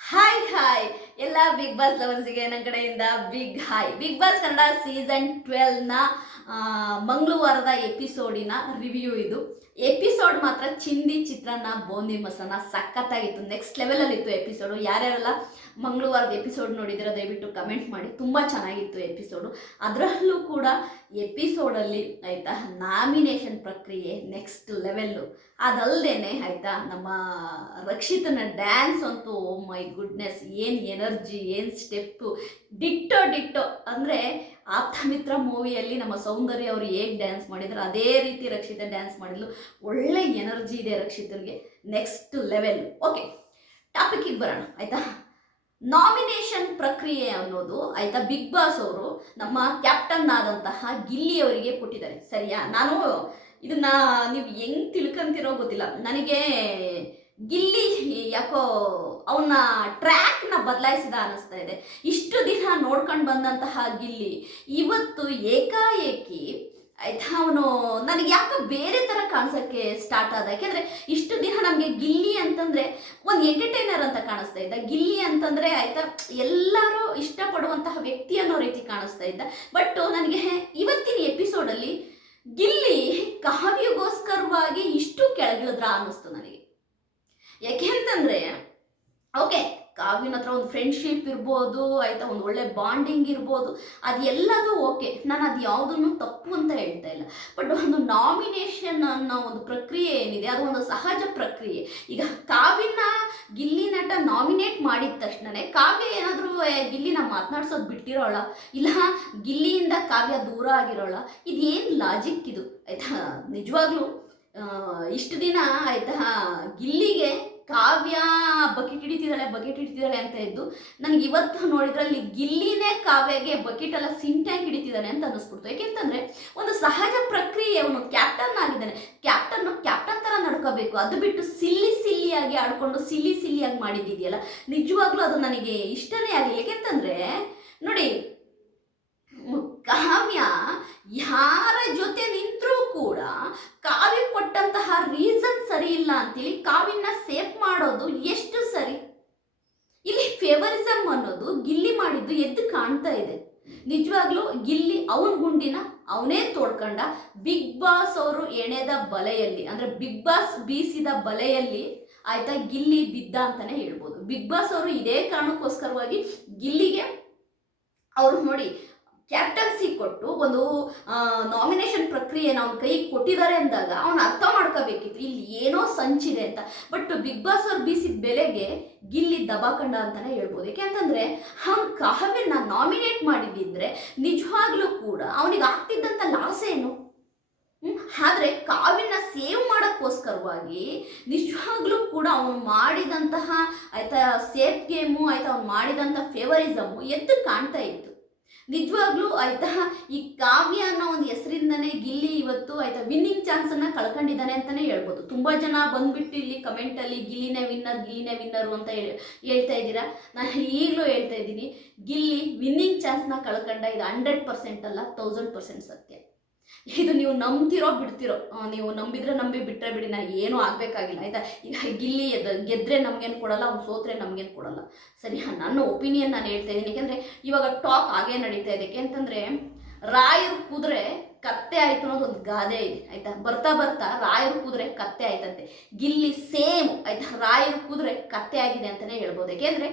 Hi hi ಎಲ್ಲ big boss ಲವರ್ಸಿಗೆ ನನ್ನ ಕಡೆಯಿಂದ big hi Bigg Boss Kannada season ಟ್ವೆಲ್ನ ಮಂಗಳವಾರದ ಎಪಿಸೋಡಿನ ರಿವ್ಯೂ ಇದು. ಎಪಿಸೋಡ್ ಮಾತ್ರ ಚಿಂದಿ ಚಿತ್ರಾನ್ನ, ಬೋಂದಿ ಮಸಾಲ ಸಖತ್ತಾಗಿತ್ತು. ನೆಕ್ಸ್ಟ್ ಲೆವೆಲಲ್ಲಿತ್ತು ಎಪಿಸೋಡು. ಯಾರ್ಯಾರೆಲ್ಲ ಮಂಗಳವಾರದ ಎಪಿಸೋಡ್ ನೋಡಿದ್ರೆ ದಯವಿಟ್ಟು ಕಮೆಂಟ್ ಮಾಡಿ. ತುಂಬ ಚೆನ್ನಾಗಿತ್ತು ಎಪಿಸೋಡು. ಅದರಲ್ಲೂ ಕೂಡ ಎಪಿಸೋಡಲ್ಲಿ ಆಯಿತಾ ನಾಮಿನೇಷನ್ ಪ್ರಕ್ರಿಯೆ ನೆಕ್ಸ್ಟ್ ಲೆವೆಲ್ಲು ಅದಲ್ಲದೇನೆ ಆಯಿತಾ, ನಮ್ಮ ರಕ್ಷಿತನ ಡ್ಯಾನ್ಸ್ ಅಂತೂ ಓ ಮೈ ಗುಡ್ನೆಸ್ ಏನು ಎನರ್ಜಿ ಏನು ಸ್ಟೆಪ್ಪು ಡಿಟ್ಟೋ ಡಿಟ್ಟೋ ಅಂದರೆ ಆಪ್ತಮಿತ್ರ ಮೂವಿಯಲ್ಲಿ ನಮ್ಮ ಸೌಂದರ್ಯ ಅವರು ಹೇಗೆ ಡ್ಯಾನ್ಸ್ ಮಾಡಿದ್ರು, ಅದೇ ರೀತಿ ರಕ್ಷಿತ ಡ್ಯಾನ್ಸ್ ಮಾಡಿದ್ಲು. ಒಳ್ಳೆ ಎನರ್ಜಿ ಇದೆ ರಕ್ಷಿತರಿಗೆ ನೆಕ್ಸ್ಟ್ ಲೆವೆಲ್ ಓಕೆ ಟಾಪಿಕ್ಕಿಗೆ ಬರೋಣ. ಆಯಿತಾ? ನಾಮಿನೇಷನ್ ಪ್ರಕ್ರಿಯೆ ಅನ್ನೋದು ಆಯಿತಾ ಬಿಗ್ ಬಾಸ್ ಅವರು ನಮ್ಮ ಕ್ಯಾಪ್ಟನ್ ಆದಂತಹ ಗಿಲ್ಲಿ ಅವರಿಗೆ ಕೊಟ್ಟಿದ್ದಾರೆ. ಸರಿಯಾ? ನಾನು ಇದನ್ನ ನೀವು ಹೆಂಗ್ ತಿಳ್ಕಂತಿರೋ ಗೊತ್ತಿಲ್ಲ. ನನಗೆ ಗಿಲ್ಲಿ ಯಾಕೋ ಅವನ ಟ್ರ್ಯಾಕ್ನ ಬದಲಾಯಿಸಿದ ಅನಿಸ್ತಾ ಇದೆ. ಇಷ್ಟು ದಿನ ನೋಡ್ಕೊಂಡು ಬಂದಂತಹ ಗಿಲ್ಲಿ ಇವತ್ತು ಏಕಾಏಕಿ ಆಯ್ತಾ, ಅವನು ನನಗೆ ಯಾಕೋ ಬೇರೆ ಥರ ಕಾಣಿಸೋಕ್ಕೆ ಸ್ಟಾರ್ಟ್ ಆದ. ಯಾಕೆಂದರೆ ಇಷ್ಟು ದಿನ ನಮಗೆ ಗಿಲ್ಲಿ ಅಂತಂದರೆ ಒಂದು ಎಂಟರ್ಟೈನರ್ ಅಂತ ಕಾಣಿಸ್ತಾ ಇದ್ದ. ಗಿಲ್ಲಿ ಅಂತಂದರೆ ಆಯಿತಾ, ಎಲ್ಲರೂ ಇಷ್ಟಪಡುವಂತಹ ವ್ಯಕ್ತಿ ಅನ್ನೋ ರೀತಿ ಕಾಣಿಸ್ತಾ ಇದ್ದ. ಬಟ್ ನನಗೆ ಇವತ್ತಿನ ಎಪಿಸೋಡಲ್ಲಿ ಗಿಲ್ಲಿ ಕಾವ್ಯಗೋಸ್ಕರವಾಗಿ ಇಷ್ಟು ಕೆಳಗಿಳಿದ್ರ ಅನ್ನಿಸ್ತು ನನಗೆ. ಯಾಕೆಂತಂದ್ರೆ ಓಕೆ ಕಾವ್ಯನ ಹತ್ರ ಒಂದು ಫ್ರೆಂಡ್ಶಿಪ್ ಇರ್ಬೋದು, ಆಯ್ತಾ, ಒಂದು ಒಳ್ಳೆ ಬಾಂಡಿಂಗ್ ಇರ್ಬೋದು ಅದೆಲ್ಲದೂ ಓಕೆ ನಾನು ಅದು ಯಾವುದನ್ನು ತಪ್ಪು ಅಂತ ಹೇಳ್ತಾ ಇಲ್ಲ. ಬಟ್ ಒಂದು ನಾಮಿನೇಷನ್ ಅನ್ನೋ ಒಂದು ಪ್ರಕ್ರಿಯೆ ಏನಿದೆ, ಅದು ಒಂದು ಸಹಜ ಪ್ರಕ್ರಿಯೆ. ಈಗ ಕಾವ್ಯನ ಗಿಲ್ಲಿ ನಟ ನಾಮಿನೇಟ್ ಮಾಡಿದ ತಕ್ಷಣನೇ ಕಾವ್ಯ ಏನಾದರೂ ಗಿಲ್ಲಿನ ಮಾತನಾಡ್ಸೋದು ಬಿಟ್ಟಿರೋಳ? ಇಲ್ಲ, ಗಿಲ್ಲಿಯಿಂದ ಕಾವ್ಯ ದೂರ ಆಗಿರೋಳ? ಇದೇನು ಲಾಜಿಕ್ ಇದು? ಆಯ್ತಾ, ನಿಜವಾಗ್ಲೂ ಇಷ್ಟು ದಿನ, ಆಯ್ತಾ, ಗಿಲ್ಲಿಗೆ ಕಾವ್ಯ ಬಕೆಟ್ ಹಿಡಿತಿದ್ದಾಳೆ ಬಕೆಟ್ ಹಿಡಿತಿದ್ದಾಳೆ ಅಂತ ಇದ್ದು ನನಗೆ ಇವತ್ತು ನೋಡಿದ್ರಲ್ಲಿ ಗಿಲ್ಲಿನೇ ಕಾವ್ಯಗೆ ಬಕೆಟ್ ಎಲ್ಲ ಸಿಂಟ್ಯಾಂಕ್ ಹಿಡಿತಿದ್ದಾನೆ ಅಂತ ಅನಿಸ್ಬಿಡ್ತು ಯಾಕೆಂತಂದ್ರೆ ಒಂದು ಸಹಜ ಪ್ರಕ್ರಿಯೆ ಅವನು ಕ್ಯಾಪ್ಟನ್ ಆಗಿದ್ದಾನೆ. ಕ್ಯಾಪ್ಟನ್ ಕ್ಯಾಪ್ಟನ್ ತರ ನಡ್ಕೋಬೇಕು. ಅದು ಬಿಟ್ಟು ಸಿಲ್ಲಿ ಸಿಲ್ಲಿಯಾಗಿ ಆಡ್ಕೊಂಡು ಸಿಲ್ಲಿ ಸಿಲ್ಲಿಯಾಗಿ ಮಾಡಿದ್ದಿದೆಯಲ್ಲ, ನಿಜವಾಗ್ಲೂ ಅದು ನನಗೆ ಇಷ್ಟನೇ ಆಗಿಲ್ಲ. ಯಾಕೆಂತಂದ್ರೆ ನೋಡಿ, ಕಾವ್ಯ ಯಾರ ಜೊತೆ ನಿಂತರೂ ಕೂಡ ಕಾವ್ಯ ಕೊಟ್ಟಂತಹ ರೀಸನ್ ಸರಿ ಇಲ್ಲ ಅಂತೇಳಿ ಕಾವ್ಯನ ಸೇಫ್ ಮಾಡೋದು ಎಷ್ಟು ಸರಿ ಇಲ್ಲಿ ಫೇವರಿಸಮ್ ಅನ್ನೋದು ಗಿಲ್ಲಿ ಮಾಡಿದ್ದು ಎದ್ದು ಕಾಣ್ತಾ ಇದೆ. ನಿಜವಾಗ್ಲೂ ಗಿಲ್ಲಿ ಅವನ ಗುಂಡಿನ ಅವನೇ ತೋಡ್ಕೊಂಡ ಬಿಗ್ ಬಾಸ್ ಅವರು ಎಣೆದ ಬಲೆಯಲ್ಲಿ, ಅಂದ್ರೆ ಬಿಗ್ ಬಾಸ್ ಬೀಸಿದ ಬಲೆಯಲ್ಲಿ ಆಯ್ತಾ ಗಿಲ್ಲಿ ಬಿದ್ದ ಅಂತಾನೆ ಹೇಳ್ಬೋದು. ಬಿಗ್ ಬಾಸ್ ಅವರು ಇದೇ ಕಾರಣಕ್ಕೋಸ್ಕರವಾಗಿ ಗಿಲ್ಲಿಗೆ ಅವ್ರು ನೋಡಿ ಕ್ಯಾಪ್ಟನ್ಸಿ ಕೊಟ್ಟು ಒಂದು ನಾಮಿನೇಷನ್ ಪ್ರಕ್ರಿಯೆನ ಅವ್ನ ಕೈಗೆ ಕೊಟ್ಟಿದ್ದಾರೆ ಅಂದಾಗ ಅವನು ಅರ್ಥ ಮಾಡ್ಕೋಬೇಕಿತ್ತು. ಇಲ್ಲಿ ಏನೋ ಸಂಚಿದೆ ಅಂತ. ಬಟ್ ಬಿಗ್ ಬಾಸ್ ಅವ್ರು ಬೀಸಿದ ಬೆಲೆಗೆ ಗಿಲ್ಲಿ ದಬಾಕಂಡ ಅಂತಾನೆ ಹೇಳ್ಬೋದು. ಯಾಕೆಂತಂದ್ರೆ ಅವ್ನ ಕಾವ್ಯನ ನಾಮಿನೇಟ್ ಮಾಡಿದ್ದಿದ್ರೆ ನಿಜವಾಗ್ಲೂ ಕೂಡ ಅವನಿಗೆ ಆಗ್ತಿದ್ದಂಥ ಲಾಸ್ ಏನು? ಆದ್ರೆ ಕಾವ್ಯನ ಸೇವ್ ಮಾಡೋಕ್ಕೋಸ್ಕರವಾಗಿ ನಿಜವಾಗ್ಲೂ ಕೂಡ ಅವನು ಮಾಡಿದಂತಹ, ಆಯ್ತಾ ಸೇಫ್ ಗೇಮು ಆಯ್ತಾ, ಅವ್ನು ಮಾಡಿದಂಥ ಫೇವರಿಸಮು ಎದ್ದು ಕಾಣ್ತಾ ಇತ್ತು. ನಿಜವಾಗ್ಲೂ ಆಯ್ತಾ? ಈ ಕಾವ್ಯ ಅನ್ನೋ ಒಂದು ಹೆಸರಿಂದನೇ ಗಿಲ್ಲಿ ಇವತ್ತು ಆಯ್ತಾ ವಿನ್ನಿಂಗ್ ಚಾನ್ಸ್ ಅನ್ನ ಕಳ್ಕೊಂಡಿದ್ದಾನೆ ಅಂತಾನೆ ಹೇಳ್ಬೋದು. ತುಂಬಾ ಜನ ಬಂದ್ಬಿಟ್ಟು ಇಲ್ಲಿ ಕಮೆಂಟ್ ಅಲ್ಲಿ ಗಿಲ್ಲಿನೇ ವಿನ್ನರ್ ಗಿಲ್ಲಿನೇ ವಿನ್ನರು ಅಂತ ಹೇಳಿ, ಹೇಳ್ತಾ ಇದ್ದೀರಾ? ನಾನು ಈಗಲೂ ಹೇಳ್ತಾ ಇದ್ದೀನಿ, ಗಿಲ್ಲಿ ವಿನ್ನಿಂಗ್ ಚಾನ್ಸ್ನ ಕಳ್ಕೊಂಡ ಇದು ಹಂಡ್ರೆಡ್ ಪರ್ಸೆಂಟ್ ಅಲ್ಲ ತೌಸಂಡ್ ಪರ್ಸೆಂಟ್ ಸತ್ಯ. ಇದು ನೀವು ನಂಬ್ತಿರೋ ಬಿಡ್ತಿರೋ. ನೀವು ನಂಬಿದ್ರೆ ನಂಬಿ ಬಿಟ್ಟರೆ ಬಿಡಿ ನಾನು ಏನೂ ಆಗಬೇಕಾಗಿಲ್ಲ, ಆಯ್ತಾ? ಈಗ ಗಿಲ್ಲಿ ಎದ್ದು ಗೆದ್ರೆ ನಮ್ಗೇನ್ ಕೊಡಲ್ಲ, ಅವ್ನು ಸೋತ್ರೆ ನಮ್ಗೇನು ಕೊಡಲ್ಲ. ಸರಿ ನನ್ನ ಒಪಿನಿಯನ್ ನಾನು ಹೇಳ್ತಾ ಇದ್ದೀನಿ, ಯಾಕೆಂದರೆ ಇವಾಗ ಟಾಕ್ ಹಾಗೇ ನಡೀತಾ ಇದೆ. ಯಾಕೆಂತಂದರೆ, ರಾಯರು ಕುದುರೆ ಕತ್ತೆ ಆಯ್ತು ಅನ್ನೋದು ಒಂದು ಗಾದೆ ಇದೆ, ಆಯ್ತಾ? ಬರ್ತಾ ಬರ್ತಾ ರಾಯರು ಕುದುರೆ ಕತ್ತೆ ಆಯ್ತಂತೆ. ಗಿಲ್ಲಿ ಸೇಮ್, ಆಯ್ತಾ? ರಾಯರು ಕುದುರೆ ಕತ್ತೆ ಆಗಿದೆ ಅಂತಲೇ ಹೇಳ್ಬೋದು. ಯಾಕೆಂದರೆ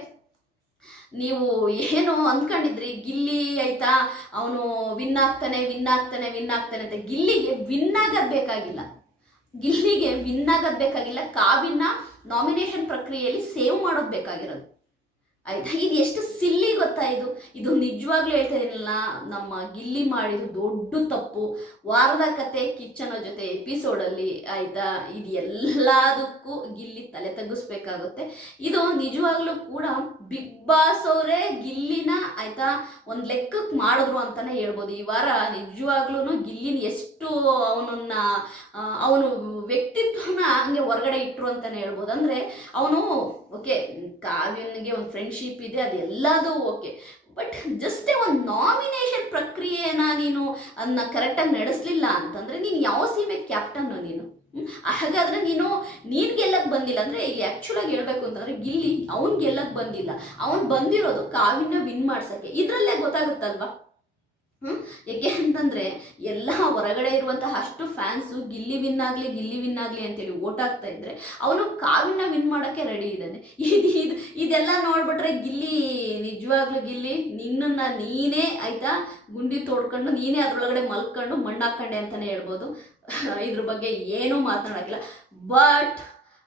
ನೀವು ಏನು ಅಂದ್ಕೊಂಡಿದ್ರಿ, ಗಿಲ್ಲಿ ಆಯ್ತಾ? ಅವನು ವಿನ್ ಆಗ್ತಾನೆ ವಿನ್ ಆಗ್ತಾನೆ ವಿನ್ ಆಗ್ತಾನೆ ಅಂತ. ಗಿಲ್ಲಿಗೆ ವಿನ್ ಆಗೋದು ಬೇಕಾಗಿಲ್ಲ. ಗಿಲ್ಲಿಗೆ ವಿನ್ ಆಗೋದು ಬೇಕಾಗಿಲ್ಲ. ಕಾವಿನ ನಾಮಿನೇಷನ್ ಪ್ರಕ್ರಿಯೆಯಲ್ಲಿ ಸೇವ್ ಮಾಡೋದು ಬೇಕಾಗಿರೋದು. ಆಯ್ತಾ? ಇದು ಎಷ್ಟು ಸಿಲ್ಲಿ ಗೊತ್ತಾ ಇದು? ಇದು ನಿಜವಾಗ್ಲೂ ಹೇಳ್ತಾ ಇದ್ದೀನಲ್ಲ ನಮ್ಮ ಗಿಲ್ಲಿ ಮಾಡಿದ್ದು ದೊಡ್ಡ ತಪ್ಪು. ವಾರದ ಕತೆ ಕಿಚ್ಚನ ಜೊತೆ ಎಪಿಸೋಡಲ್ಲಿ ಆಯ್ತಾ? ಇದು ಎಲ್ಲದಕ್ಕೂ ಗಿಲ್ಲಿ ತಲೆ ತಗ್ಗಿಸ್ಬೇಕಾಗುತ್ತೆ. ಇದು ನಿಜವಾಗ್ಲೂ ಕೂಡ ಬಿಗ್ ಬಾಸ್ ಅವರೇ ಗಿಲ್ಲಿನ ಆಯ್ತಾ ಒಂದು ಲೆಕ್ಕಕ್ಕೆ ಮಾಡಿದ್ರು ಅಂತಾನೆ ಹೇಳ್ಬೋದು. ಈ ವಾರ ನಿಜವಾಗ್ಲೂ ಗಿಲ್ಲಿನ ಎಷ್ಟು ಅವನನ್ನ ಅವನು ವ್ಯಕ್ತಿತ್ವನ ಹಂಗೆ ಹೊರಗಡೆ ಇಟ್ರು ಅಂತಾನೆ ಹೇಳ್ಬೋದು. ಅಂದರೆ ಅವನು ಓಕೆ ಕಾವ್ಯನಿಗೆ ಒಂದು ಫ್ರೆಂಡ್ಶಿಪ್ ಇದೆ ಅದೆಲ್ಲದೂ ಓಕೆ ಬಟ್ ಜಸ್ಟ್ ಒಂದು ನಾಮಿನೇಷನ್ ಪ್ರಕ್ರಿಯೆನ ನೀನು ಅದನ್ನ ಕರೆಕ್ಟಾಗಿ ನಡೆಸಲಿಲ್ಲ ಅಂತಂದರೆ ನೀನು ಯಾವ ಸೀಮೆ ಕ್ಯಾಪ್ಟನ್ನು ನೀನು? ಹಾಗಾದ್ರೆ ನೀನು ನೀನು ಗೆಲ್ಲಕ್ಕೆ ಬಂದಿಲ್ಲ ಅಂದರೆ ಇಲ್ಲಿ ಆ್ಯಕ್ಚುಲಾಗಿ ಹೇಳ್ಬೇಕು ಅಂತಂದರೆ ಗಿಲ್ಲಿ, ಅವ್ನು ಗೆಲ್ಲಕ್ಕೆ ಬಂದಿಲ್ಲ. ಅವ್ನು ಬಂದಿರೋದು ಕಾವಿನ ವಿನ್ ಮಾಡ್ಸೋಕ್ಕೆ. ಇದರಲ್ಲೇ ಗೊತ್ತಾಗುತ್ತಲ್ವಾ? ಹ್ಮ್? ಯಾಕೆ ಅಂತಂದ್ರೆ ಎಲ್ಲ ಹೊರಗಡೆ ಇರುವಂತಹ ಅಷ್ಟು ಫ್ಯಾನ್ಸು ಗಿಲ್ಲಿ ವಿನ್ ಆಗಲಿ, ಗಿಲ್ಲಿ ವಿನ್ ಆಗಲಿ ಅಂತೇಳಿ ಓಟ್ ಹಾಕ್ತಾ ಇದ್ರೆ ಅವನು ಕಾವಿನ ವಿನ್ ಮಾಡೋಕ್ಕೆ ರೆಡಿ ಇದ್ದಾನೆ. ಇದು ಇದು, ಇದೆಲ್ಲ ನೋಡ್ಬಿಟ್ರೆ ಗಿಲ್ಲಿ, ನಿಜವಾಗ್ಲೂ ಗಿಲ್ಲಿ, ನಿನ್ನನ್ನ ನೀನೇ ಆಯ್ತಾ ಗುಂಡಿ ತೋಡ್ಕೊಂಡು, ನೀನೇ ಅದ್ರೊಳಗಡೆ ಮಲ್ಕೊಂಡು ಮಣ್ಣು ಅಂತಾನೆ ಅಂತಲೇ ಹೇಳ್ಬೋದು. ಇದ್ರ ಬಗ್ಗೆ ಏನೂ ಮಾತನಾಡೋಕ್ಕಿಲ್ಲ ಬಟ್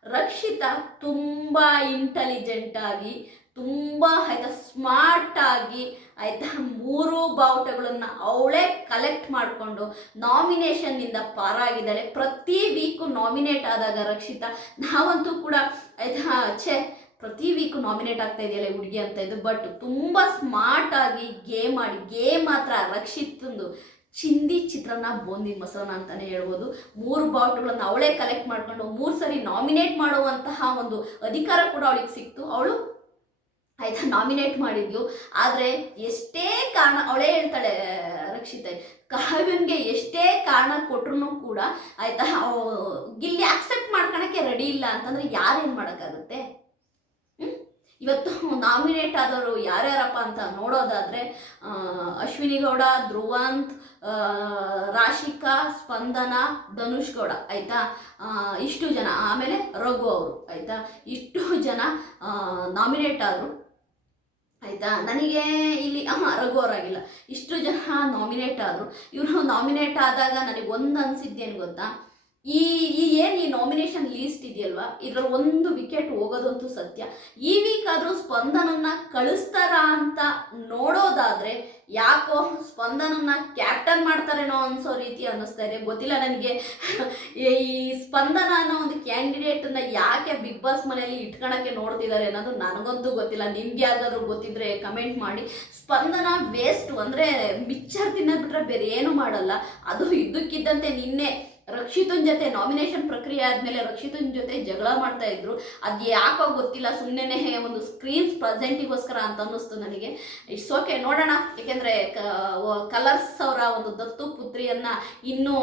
ರಕ್ಷಿತಾ ತುಂಬ ಇಂಟೆಲಿಜೆಂಟ್ ಆಗಿ ತುಂಬ ಆಯ್ತಾ ಸ್ಮಾರ್ಟಾಗಿ ಆಯ್ತಾ ಮೂರು ಬಾವುಟಗಳನ್ನು ಅವಳೇ ಕಲೆಕ್ಟ್ ಮಾಡಿಕೊಂಡು ನಾಮಿನೇಷನ್ನಿಂದ ಪಾರಾಗಿದ್ದಾಳೆ ಪ್ರತಿ ವೀಕು ನಾಮಿನೇಟ್ ಆದಾಗ ರಕ್ಷಿತಾ, ನಾವಂತೂ ಕೂಡ ಆಯ್ತಾ, ಛೇ, ಪ್ರತಿ ವೀಕು ನಾಮಿನೇಟ್ ಆಗ್ತಾ ಇದೆಯಲ್ಲ ಹುಡುಗಿ ಅಂತ ಇದು. ಬಟ್ ತುಂಬ ಸ್ಮಾರ್ಟಾಗಿ ಗೇಮ್ ಆಡಿ ಗೇಮ್ ಮಾತ್ರ ರಕ್ಷಿತಂದು ಚಿಂದಿ ಚಿತ್ರಾನ್ನ ಬೋಂದಿ ಮೊಸರನ್ನ ಅಂತಾನೆ ಹೇಳ್ಬೋದು. ಮೂರು ಬಾವುಟಗಳನ್ನು ಅವಳೇ ಕಲೆಕ್ಟ್ ಮಾಡ್ಕೊಂಡು ಮೂರು ಸರಿ ನಾಮಿನೇಟ್ ಮಾಡುವಂತಹ ಒಂದು ಅಧಿಕಾರ ಕೂಡ ಅವಳಿಗೆ ಸಿಕ್ತು. ಅವಳು ಆಯ್ತಾ ನಾಮಿನೇಟ್ ಮಾಡಿದ್ಲು. ಆದರೆ ಎಷ್ಟೇ ಕಾರಣ, ಅವಳೇ ಹೇಳ್ತಾಳೆ, ರಕ್ಷಿತೆ, ಕಾವ್ಯನ್ಗೆ ಎಷ್ಟೇ ಕಾರಣ ಕೊಟ್ರು ಕೂಡ ಆಯ್ತಾ ಗಿಲ್ಲಿ ಆಕ್ಸೆಪ್ಟ್ ಮಾಡ್ಕೊಳಕ್ಕೆ ರೆಡಿ ಇಲ್ಲ ಅಂತಂದ್ರೆ ಯಾರೇನು ಮಾಡೋಕ್ಕಾಗುತ್ತೆ? ಇವತ್ತು ನಾಮಿನೇಟ್ ಆದವರು ಯಾರ್ಯಾರಪ್ಪ ಅಂತ ನೋಡೋದಾದ್ರೆ ಅಶ್ವಿನಿ ಗೌಡ, ಧ್ರುವಂತ್ ರಾಶಿಕಾ, ಸ್ಪಂದನ, ಧನುಷ್ ಗೌಡ, ಆಯ್ತಾ? ಇಷ್ಟು ಜನ. ಆಮೇಲೆ ರಘು ಅವರು, ಆಯ್ತಾ? ಇಷ್ಟು ಜನ ನಾಮಿನೇಟ್ ಆದರು. ಆಯ್ತಾ? ನನಗೆ ಇಲ್ಲಿ ಹಾಂ ರಘು ಅವರಾಗಿಲ್ಲ. ಇಷ್ಟು ಜನ ನಾಮಿನೇಟ್ ಆದರು. ಇವರು ನಾಮಿನೇಟ್ ಆದಾಗ ನನಗೆ ಒಂದು ಅನಿಸಿದ್ದೇನು ಗೊತ್ತಾ? ಈ ಈ ಏನು ಈ ನಾಮಿನೇಷನ್ ಲೀಸ್ಟ್ ಇದೆಯಲ್ವಾ? ಇದ್ರಲ್ಲಿ ಒಂದು ವಿಕೆಟ್ ಹೋಗೋದಂತೂ ಸತ್ಯ. ಈ ವೀಕ್ ಆದರೂ ಸ್ಪಂದನನ್ನ ಕಳಿಸ್ತಾರ ಅಂತ ನೋಡೋದಾದ್ರೆ ಯಾಕೋ ಸ್ಪಂದನನ್ನ ಕ್ಯಾಪ್ಟನ್ ಮಾಡ್ತಾರೇನೋ ಅನ್ಸೋ ರೀತಿ ಅನ್ನಿಸ್ತಾ ಇದೆ. ಗೊತ್ತಿಲ್ಲ ನನಗೆ. ಈ ಸ್ಪಂದನ ಅನ್ನೋ ಒಂದು ಕ್ಯಾಂಡಿಡೇಟನ್ನ ಯಾಕೆ ಬಿಗ್ ಬಾಸ್ ಮನೆಯಲ್ಲಿ ಇಟ್ಕೊಳಕ್ಕೆ ನೋಡ್ತಿದ್ದಾರೆ ಅನ್ನೋದು ನನಗಂತೂ ಗೊತ್ತಿಲ್ಲ. ನಿಮ್ಗೆ ಯಾವ್ದಾದ್ರು ಗೊತ್ತಿದ್ರೆ ಕಮೆಂಟ್ ಮಾಡಿ. ಸ್ಪಂದನ ವೇಸ್ಟ್ ಅಂದರೆ ಮಿಕ್ಚರ್ ತಿನ್ನೋದ್ಬಿಟ್ರೆ ಬೇರೆ ಏನು ಮಾಡಲ್ಲ. ಅದು ಇದ್ದಕ್ಕಿದ್ದಂತೆ ನಿನ್ನೆ ರಕ್ಷಿತನ್ ಜೊತೆ ನಾಮಿನೇಷನ್ ಪ್ರಕ್ರಿಯೆ ಆದಮೇಲೆ ರಕ್ಷಿತನ್ ಜೊತೆ ಜಗಳ ಮಾಡ್ತಾ ಇದ್ರು. ಅದು ಯಾಕೋ ಗೊತ್ತಿಲ್ಲ ಸುಮ್ಮನೆ ಒಂದು ಸ್ಕ್ರೀನ್ಸ್ ಪ್ರೆಸೆಂಟಿಗೋಸ್ಕರ ಅಂತ ಅನ್ನಿಸ್ತು ನನಗೆ. ಇಟ್ಸ್ ಓಕೆ ನೋಡೋಣ. ಯಾಕೆಂದ್ರೆ ಕಲರ್ಸ್ ಅವರ ಒಂದು ದತ್ತು ಪುತ್ರಿಯನ್ನ ಇನ್ನೂ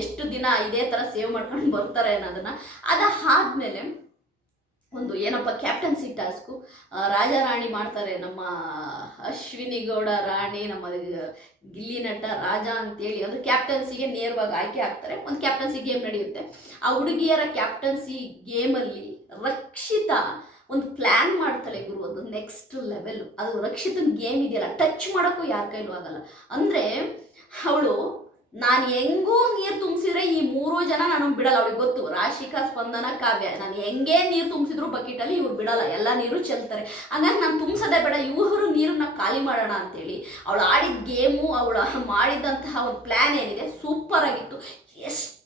ಎಷ್ಟು ದಿನ ಇದೇ ಥರ ಸೇವ್ ಮಾಡ್ಕೊಂಡು ಬರ್ತಾರೆ ಅನ್ನೋದನ್ನ. ಅದಾದ್ಮೇಲೆ ಒಂದು ಏನಪ್ಪ ಕ್ಯಾಪ್ಟನ್ಸಿ ಟಾಸ್ಕು ರಾಜಾರಾಣಿ ಮಾಡ್ತಾರೆ. ನಮ್ಮ ಅಶ್ವಿನಿ ಗೌಡ ರಾಣಿ, ನಮ್ಮ ಗಿಲ್ಲಿ ನಟ ರಾಜ ಅಂತೇಳಿ ಅಂದರೆ ಕ್ಯಾಪ್ಟನ್ಸಿಗೆ ನೇರವಾಗಿ ಆಯ್ಕೆ ಆಗ್ತಾರೆ. ಒಂದು ಕ್ಯಾಪ್ಟನ್ಸಿ ಗೇಮ್ ನಡೆಯುತ್ತೆ. ಆ ಹುಡುಗಿಯರ ಕ್ಯಾಪ್ಟನ್ಸಿ ಗೇಮಲ್ಲಿ ರಕ್ಷಿತ ಒಂದು ಪ್ಲ್ಯಾನ್ ಮಾಡ್ತಾಳೆ ಗುರು. ಅದು ನೆಕ್ಸ್ಟ್ ಲೆವೆಲ್ ಅದು ರಕ್ಷಿತನ ಗೇಮ್ ಇದೆಯಲ್ಲ. ಟಚ್ ಮಾಡೋಕ್ಕೂ ಯಾರ ಕೈಲೂ ಆಗಲ್ಲ. ಅಂದರೆ, ಅವಳು ನಾನು ಹೆಂಗೂ ನೀರು ತುಂಬಿಸಿದ್ರೆ ಈ ಮೂರು ಜನ ನಾನು ಬಿಡಲ್ಲ. ಅವ್ರಿಗೆ ಗೊತ್ತು, ರಾಶಿಕಾ ಸ್ಪಂದನ ಕಾವ್ಯ. ನಾನು ಹೆಂಗೆ ನೀರು ತುಂಬಿಸಿದ್ರು ಬಕೆಟಲ್ಲಿ ಇವ್ರು ಬಿಡಲ್ಲ. ಎಲ್ಲ ನೀರು ಚೆಲ್ತಾರೆ. ಹಂಗಾಗಿ ನಾನು ತುಂಬಿಸೋದೇ ಬೇಡ. ಇವರು ನೀರನ್ನ ಖಾಲಿ ಮಾಡೋಣ ಅಂತೇಳಿ ಅವಳು ಆಡಿದ ಗೇಮು, ಅವಳು ಮಾಡಿದಂತಹ ಒಂದು ಪ್ಲ್ಯಾನ್ ಏನಿದೆ ಸೂಪರ್ ಆಗಿತ್ತು. ಎಷ್ಟು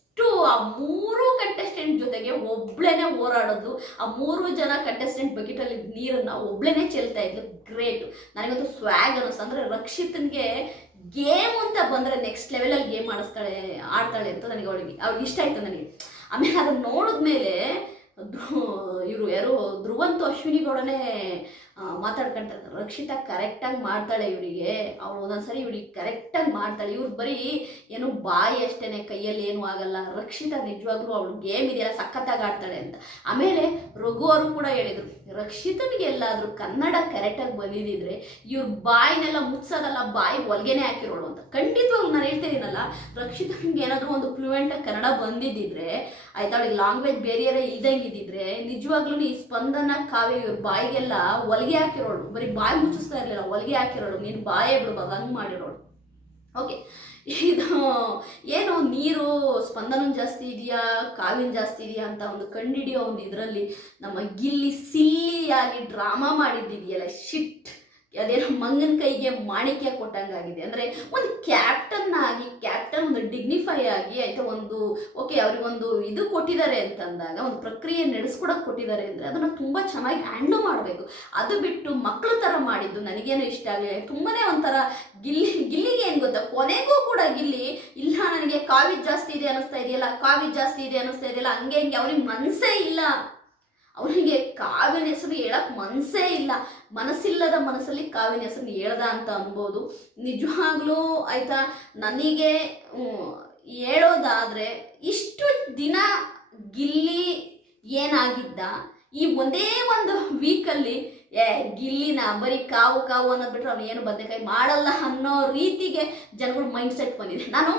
ಆ ಮೂರು ಕಂಟೆಸ್ಟೆಂಟ್ ಜೊತೆಗೆ ಒಬ್ಳೇನೆ ಹೋರಾಡೋದು, ಆ ಮೂರು ಜನ ಕಂಟೆಸ್ಟೆಂಟ್ ಬಕೆಟಲ್ಲಿ ನೀರನ್ನ ಒಬ್ಳೇನೆ ಚೆಲ್ತಾ ಇದ್ಲು. ಗ್ರೇಟ್ ನನಗಂತೂ ಸ್ವ್ಯಾಗ್ ಅನ್ನಿಸ್ತು. ಅಂದರೆ ರಕ್ಷಿತನ್ಗೆ ಗೇಮ್ ಅಂತ ಬಂದರೆ ನೆಕ್ಸ್ಟ್ ಲೆವೆಲಲ್ಲಿ ಗೇಮ್ ಆಡಿಸ್ತಾಳೆ, ಆಡ್ತಾಳೆ ಅಂತ ನನಗೆ ಅವಳಿಗೆ, ಅವ್ಳಿಗೆ ಇಷ್ಟ ಆಯ್ತು ನನಗೆ. ಆಮೇಲೆ ಅದನ್ನು ನೋಡಿದ್ಮೇಲೆ ಇವರು ಯಾರು, ಧ್ರುವಂತು ಅಶ್ವಿನಿ ಗೌಡನೇ ಆ, ರಕ್ಷಿತ ಕರೆಕ್ಟಾಗಿ ಮಾಡ್ತಾಳೆ ಇವರಿಗೆ. ಅವಳು ಒಂದೊಂದ್ಸರಿ ಇವಳಿಗೆ ಕರೆಕ್ಟಾಗಿ ಮಾಡ್ತಾಳೆ. ಇವ್ರು ಬರೀ ಏನು ಬಾಯಿ ಅಷ್ಟೇನೆ ಕೈಯಲ್ಲಿ ಏನೂ ಆಗಲ್ಲ. ರಕ್ಷಿತ ನಿಜವಾಗ್ಲೂ ಅವಳು ಗೇಮ್ ಇದೆಯಲ್ಲ ಸಖತ್ತಾಗಿ ಆಡ್ತಾಳೆ ಅಂತ. ಆಮೇಲೆ ರಘು ಅವರು ಕೂಡ ಹೇಳಿದರು ರಕ್ಷಿತನಿಗೆ ಎಲ್ಲಾದರೂ ಕನ್ನಡ ಕರೆಕ್ಟಾಗಿ ಬಂದಿದ್ದಿದ್ರೆ ಇವ್ರ ಬಾಯಿನೆಲ್ಲ ಮುಚ್ಚೋದಲ್ಲ ಬಾಯಿ ಹೊಲ್ಗೆನೇ ಹಾಕಿರೋಳು ಅಂತ. ಖಂಡಿತವಾಗ್ಲೂ ನಾನು ಹೇಳ್ತಿದ್ದೀನಲ್ಲ ರಕ್ಷಿತನಿಗೆ ಏನಾದರೂ ಒಂದು ಫ್ಲೂಯೆಂಟಾಗಿ ಕನ್ನಡ ಬಂದಿದ್ದಿದ್ರೆ ಆಯ್ತಾ ಅವಳಿಗೆ ಲ್ಯಾಂಗ್ವೇಜ್ ಬೇರೆಯರೇ ಇಲ್ದಂಗೆ ಇದ್ದಿದ್ರೆ ನಿಜವಾಗ್ಲೂ ಈ ಸ್ಪಂದನ ಕಾವ್ಯ ಇವ್ರ ಬಾಯಿಗೆಲ್ಲ ಹೊಲಿಗೆ ಹಾಕಿರೋಳು, ಬರೀ ಬಾಯಿ ಮುಚ್ಚಿಸ್ತಾ ಇರಲಿಲ್ಲ ಹೊಲಿಗೆ ಹಾಕಿರೋಳು, ನೀನು ಬಾಯೇ ಬಿಡ್ಬಾರ್ದು, ಹಂಗೆ ಮಾಡಿರೋಳು. ಓಕೆ ಇದು ಏನು ನೀರು ಸ್ಪಂದನ ಜಾಸ್ತಿ ಇದೆಯಾ, ಕಾವಿನ ಜಾಸ್ತಿ ಇದೆಯಾ ಅಂತ ಒಂದು ಕಂಡಿಡಿಯೋ ಒಂದು ಇದರಲ್ಲಿ ನಮ್ಮ ಗಿಲ್ಲಿ ಸಿಲ್ಲಿಯಾಗಿ ಡ್ರಾಮಾ ಮಾಡಿದ್ದಿದೆಯಲ್ಲ ಶಿಟ್ ಅದೇನೋ ಮಂಗನ ಕೈಗೆ ಮಾಣಿಕ್ಯ ಕೊಟ್ಟಂಗಾಗಿದೆ. ಅಂದರೆ ಒಂದು ಕ್ಯಾಪ್ಟನ್ ಆಗಿ ಕ್ಯಾಪ್ಟನ್ ಒಂದು ಡಿಗ್ನಿಫೈ ಆಗಿ, ಆಯಿತಾ ಒಂದು ಓಕೆ ಅವ್ರಿಗೊಂದು ಇದು ಕೊಟ್ಟಿದ್ದಾರೆ ಅಂತಂದಾಗ, ಒಂದು ಪ್ರಕ್ರಿಯೆ ನಡೆಸ್ಕೊಡಕ್ಕೆ ಕೊಟ್ಟಿದ್ದಾರೆ ಅಂದರೆ ಅದನ್ನು ತುಂಬ ಚೆನ್ನಾಗಿ ಹ್ಯಾಂಡಲ್ ಮಾಡಬೇಕು. ಅದು ಬಿಟ್ಟು ಮಕ್ಕಳ ಥರ ಮಾಡಿದ್ದು ನನಗೇನು ಇಷ್ಟ ಆಗಲಿಲ್ಲ. ತುಂಬಾ ಒಂಥರ ಗಿಲ್ಲಿ, ಗಿಲ್ಲಿಗೆ ಏನು ಗೊತ್ತಾ? ಕೊನೆಗೂ ಕೂಡ ಗಿಲ್ಲಿ, ಇಲ್ಲ, ನನಗೆ ಕಾವಿದ್ ಜಾಸ್ತಿ ಇದೆ ಅನ್ನಿಸ್ತಾ ಇದೆಯಲ್ಲ, ಕಾವಿದ್ ಜಾಸ್ತಿ ಇದೆ ಅನ್ನಿಸ್ತಾ ಇದೆಯಲ್ಲ, ಹಂಗೆ ಹಿಂಗೆ, ಅವ್ರಿಗೆ ಮನಸ್ಸೇ ಇಲ್ಲ. ಅವನಿಗೆ ಕಾವಿನ ಹೆಸರು ಹೇಳಕ್ ಮನಸ್ಸೇ ಇಲ್ಲ. ಮನಸ್ಸಿಲ್ಲ ಗೊತ್ತಿಲ್ಲದ ಮನಸ್ಸಲ್ಲಿ ಕಾವಿನ ಹೆಸರನ್ನ ಹೇಳ್ದ ಅಂತ ಅನ್ಬೋದು. ನಿಜವಾಗ್ಲೂ ಆಯ್ತಾ? ನನಗೆ ಹೇಳೋದಾದ್ರೆ ಇಷ್ಟು ದಿನ ಗಿಲ್ಲಿ ಏನಾಗಿದ್ದ? ಈ ಒಂದೇ ಒಂದು ವೀಕಲ್ಲಿ ಏ, ಗಿಲ್ಲಿನ ಬರೀ ಕಾವು ಕಾವು ಅನ್ನೋದು ಬಿಟ್ರೆ ಅವ್ನು ಏನು ಬದನೆಕಾಯಿ ಮಾಡಲ್ಲ ಅನ್ನೋ ರೀತಿಗೆ ಜನಗಳು ಮೈಂಡ್ ಸೆಟ್ ಬಂದಿದೆ. ನಾನು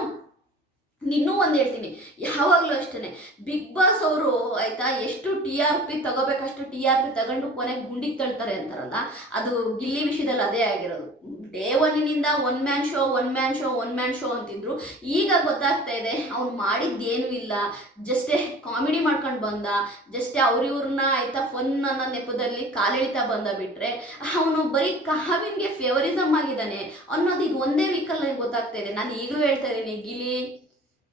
ಇನ್ನೂ ಒಂದು ಹೇಳ್ತೀನಿ. ಯಾವಾಗಲೂ ಅಷ್ಟೇ ಬಿಗ್ ಬಾಸ್ ಅವರು ಆಯಿತಾ, ಎಷ್ಟು ಟಿ ಆರ್ ಪಿ ತಗೋಬೇಕಷ್ಟು ಟಿ ಆರ್ ಪಿ ತಗೊಂಡು ಕೊನೆಗೆ ಗುಂಡಿಗೆ ತಳ್ತಾರೆ ಅಂತಾರಲ್ಲ, ಅದು ಗಿಲ್ಲಿ ವಿಷಯದಲ್ಲಿ ಅದೇ ಆಗಿರೋದು. Day ಒನ್ನಿನಿಂದ one man show one man show one man show ಅಂತಿದ್ರು. ಈಗ ಗೊತ್ತಾಗ್ತಾ ಇದೆ, ಅವ್ನು ಮಾಡಿದ್ದೇನೂ ಇಲ್ಲ. ಜಸ್ಟೇ ಕಾಮಿಡಿ ಮಾಡ್ಕೊಂಡು ಬಂದ. ಜಸ್ಟೇ ಅವ್ರಿವ್ರನ್ನ ಆಯ್ತಾ ಫನ್ ಅನ್ನೋ ನೆಪದಲ್ಲಿ ಕಾಲೆಳಿತಾ ಬಂದ ಬಿಟ್ರೆ, ಅವನು ಬರೀ ಕಾವಿನ್ಗೆ ಫೇವರಿಸಮ್ ಆಗಿದ್ದಾನೆ ಅನ್ನೋದು ಇದು ಒಂದೇ ವೀಕಲ್ಲಿ ನನಗೆ ಗೊತ್ತಾಗ್ತಾ ಇದೆ. ನಾನು ಈಗಲೂ ಹೇಳ್ತಾ ಇದ್ದೀನಿ ಗಿಲಿ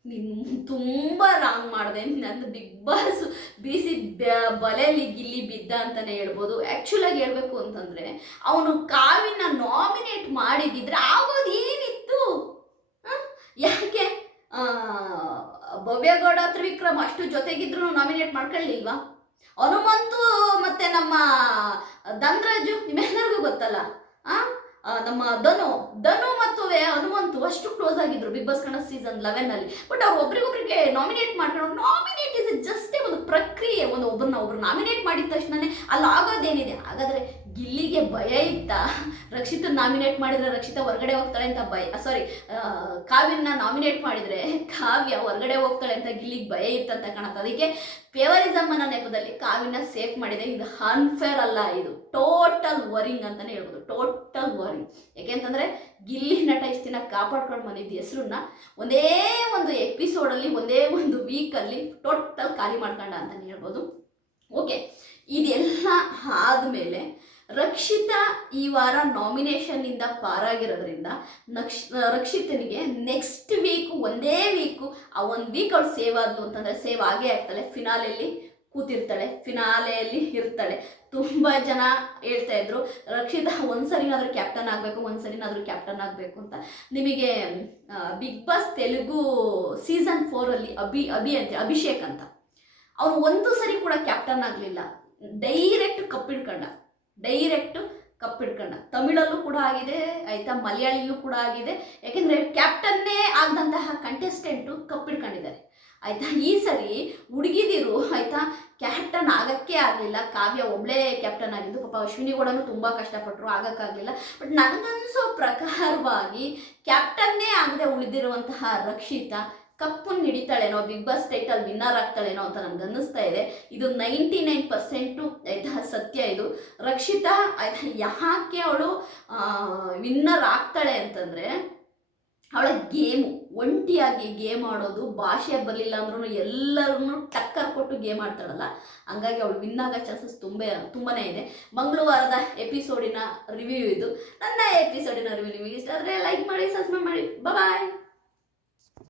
ನೀನು ತುಂಬ ರಾಂಗ್ ಮಾಡಿದೆ. ನನ್ನ ಬಿಗ್ ಬಾಸ್ ಬೀಸಿ ಬಲೆಯಲ್ಲಿ ಗಿಲ್ಲಿ ಬಿದ್ದ ಅಂತಲೇ ಹೇಳ್ಬೋದು. ಆ್ಯಕ್ಚುಲಾಗಿ ಹೇಳಬೇಕು ಅಂತಂದರೆ, ಅವನು ಕಾವಿನ ನಾಮಿನೇಟ್ ಮಾಡಿದ್ದಿದ್ರೆ ಆಗೋದು ಏನಿತ್ತು? ಯಾಕೆ? ಭವ್ಯಗೌಡ ತ್ರಿವಿಕ್ರಮ್ ಅಷ್ಟು ಜೊತೆಗಿದ್ರು ನಾಮಿನೇಟ್ ಮಾಡ್ಕೊಳ್ಳಿಲ್ವಾ? ಹನುಮಂತು ಮತ್ತೆ ನಮ್ಮ ಧನ್ರಾಜು, ನಿಮ್ಮೆಲ್ಲರಿಗೂ ಗೊತ್ತಲ್ಲ? ನಮ್ಮ ಧನು ಧನು ಹನುಮಂತು ಅಷ್ಟು ಕ್ಲೋಸ್ ಆಗಿದ್ರು Bigg Boss Kannada season eleven ಅಲ್ಲಿ. ಬಟ್ ಅವ್ರು ಒಬ್ರಿಗೊಬ್ರಿಗೆ ನಾಮಿನೇಟ್ ಮಾಡ್ಕೊಂಡು ನಾಮಿನೇಟ್ ಇಸ್ ಜಸ್ಟ್ ಒಂದು ಪ್ರಕ್ರಿಯೆ, ಒಂದು ಒಬ್ಬರನ್ನ ಒಬ್ರು ನಾಮಿನೇಟ್ ಮಾಡಿದ ತಕ್ಷಣನೇ ಅಲ್ಲಿ ಆಗೋದೇನಿದೆ? ಹಾಗಾದ್ರೆ ಗಿಲ್ಲಿಗೆ ಭಯ ಇತ್ತ? ರಕ್ಷಿತ ನಾಮಿನೇಟ್ ಮಾಡಿದ್ರೆ ರಕ್ಷಿತ ಹೊರಗಡೆ ಹೋಗ್ತಾಳೆ ಅಂತ ಭಯ ಸಾರಿ ಕಾವ್ಯನ ನಾಮಿನೇಟ್ ಮಾಡಿದ್ರೆ ಕಾವ್ಯ ಹೊರಗಡೆ ಹೋಗ್ತಾಳೆ ಅಂತ ಗಿಲ್ಲಿಗೆ ಭಯ ಇತ್ತಂತ ಕಾಣುತ್ತೆ. ಅದಕ್ಕೆ ಫೇವರಿಸಮ್ ಅನ್ನ ನೆಪದಲ್ಲಿ ಕಾವ್ಯನ ಸೇಫ್ ಮಾಡಿದೆ. ಇದು ಅನ್ಫೇರ್ ಅಲ್ಲ ಇದು. ಟೋಟಲ್ ವರಿಂಗ್ ಅಂತಾನೆ ಹೇಳ್ಬೋದು. ಟೋಟಲ್ ವರಿಂಗ್ ಯಾಕೆಂತಂದ್ರೆ ಗಿಲ್ಲಿ ನಟ ಇಷ್ಟು ದಿನ ಕಾಪಾಡ್ಕೊಂಡು ಬಂದಿದ್ದ ಹೆಸರನ್ನ ಒಂದೇ ಒಂದು ಎಪಿಸೋಡಲ್ಲಿ ಒಂದೇ ಒಂದು ವೀಕಲ್ಲಿ ಟೋಟಲ್ ಖಾಲಿ ಮಾಡ್ಕೊಂಡ ಅಂತಾನೆ ಹೇಳ್ಬೋದು. ಓಕೆ ಇದೆಲ್ಲ ಆದಮೇಲೆ ರಕ್ಷಿತಾ ಈ ವಾರ ನಾಮಿನೇಷನ್ನಿಂದ ಪಾರಾಗಿರೋದ್ರಿಂದ ನಕ್ಷ, ರಕ್ಷಿತನಿಗೆ ನೆಕ್ಸ್ಟ್ ವೀಕ್ ಒಂದೇ ವೀಕು ಆ ಒಂದು ವೀಕ್ ಅವಳು ಸೇವ್ ಆದ್ಲು ಅಂತಂದರೆ ಸೇವ್ ಆಗೇ ಆಗ್ತಾಳೆ. ಫಿನಾಲೆಯಲ್ಲಿ ಕೂತಿರ್ತಾಳೆ. ಫಿನಾಲೆಯಲ್ಲಿ ಇರ್ತಾಳೆ. ತುಂಬ ಜನ ಹೇಳ್ತಾ ಇದ್ರು, ರಕ್ಷಿತಾ ಒಂದ್ಸರಿನಾದ್ರೂ ಕ್ಯಾಪ್ಟನ್ ಆಗಬೇಕು ಒಂದ್ಸರಿನಾದ್ರೂ ಕ್ಯಾಪ್ಟನ್ ಆಗಬೇಕು ಅಂತ. ನಿಮಗೆ ಬಿಗ್ ಬಾಸ್ ತೆಲುಗು ಸೀಸನ್ ಫೋರಲ್ಲಿ ಅಭಿ ಅಭಿ ಅಂತ, ಅಭಿಷೇಕ್ ಅಂತ. ಅವನು ಒಂದು ಸರಿ ಕೂಡ ಕ್ಯಾಪ್ಟನ್ ಆಗಲಿಲ್ಲ. ಡೈರೆಕ್ಟ್ ಕಪ್ಪಿಡ್ಕೊಂಡ. ಡೈರೆಕ್ಟ್ ಕಪ್ಪಿಡ್ಕೊಂಡ ತಮಿಳಲ್ಲೂ ಕೂಡ ಆಗಿದೆ, ಆಯ್ತಾ ಮಲಯಾಳಿಯಲ್ಲೂ ಕೂಡ ಆಗಿದೆ. ಯಾಕೆಂದರೆ ಕ್ಯಾಪ್ಟನ್ನೇ ಆಗದಂತಹ ಕಂಟೆಸ್ಟೆಂಟು ಕಪ್ಪಿಡ್ಕೊಂಡಿದ್ದಾರೆ ಆಯ್ತಾ, ಈ ಸರಿ ಹುಡುಗಿದಿರು, ಆಯ್ತಾ ಕ್ಯಾಪ್ಟನ್ ಆಗಕ್ಕೆ ಆಗಲಿಲ್ಲ. ಕಾವ್ಯ ಒಬ್ಳೇ ಕ್ಯಾಪ್ಟನ್ ಆಗಿದ್ದು, ಪಾಪ ಅಶ್ವಿನಿ ಕೂಡ ತುಂಬ ಕಷ್ಟಪಟ್ಟರು ಆಗಕ್ಕಾಗಲಿಲ್ಲ. ಬಟ್ ನನಗನ್ಸೋ ಪ್ರಕಾರವಾಗಿ ಕ್ಯಾಪ್ಟನ್ನೇ ಆಗದೆ ಉಳಿದಿರುವಂತಹ ರಕ್ಷಿತಾ ಕಪ್ಪನ್ನು ಹಿಡಿತಾಳೇನೋ, ಬಿಗ್ ಬಾಸ್ ಟೈಟಲ್ ವಿನ್ನರ್ ಆಗ್ತಾಳೇನೋ ಅಂತ ನನಗೆ ಅನ್ನಿಸ್ತಾ ಇದೆ. ಇದು ನೈಂಟಿ ನೈನ್ ಪರ್ಸೆಂಟು ಆಯ್ತಾ, ಸತ್ಯ ರಕ್ಷಿತಾ ಯಾಕೆ ಅವಳು ವಿನ್ನರ್ ಆಗ್ತಾಳೆ ಅಂತಂದರೆ, ಅವಳ ಗೇಮು, ಒಂಟಿಯಾಗಿ ಗೇಮ್ ಆಡೋದು, ಭಾಷೆ ಬರಲಿಲ್ಲ ಅಂದ್ರೂ ಎಲ್ಲರೂ ಟಕ್ಕರ್ ಕೊಟ್ಟು ಗೇಮ್ ಆಡ್ತಾಳಲ್ಲ, ಹಂಗಾಗಿ ಅವಳು ವಿನ್ ಆಗೋ ಚಾನ್ಸಸ್ ತುಂಬ ತುಂಬಾ ಇದೆ. ಮಂಗಳವಾರದ ಎಪಿಸೋಡಿನ ರಿವ್ಯೂ ಇದು. ನನ್ನ ಎಪಿಸೋಡಿನ ರಿವ್ಯೂ ನಿಮಗೆ ಇಷ್ಟ ಆದರೆ ಲೈಕ್ ಮಾಡಿ ಸಬ್ಸ್ಕ್ರೈಬ್ ಮಾಡಿ. ಬಾಯ್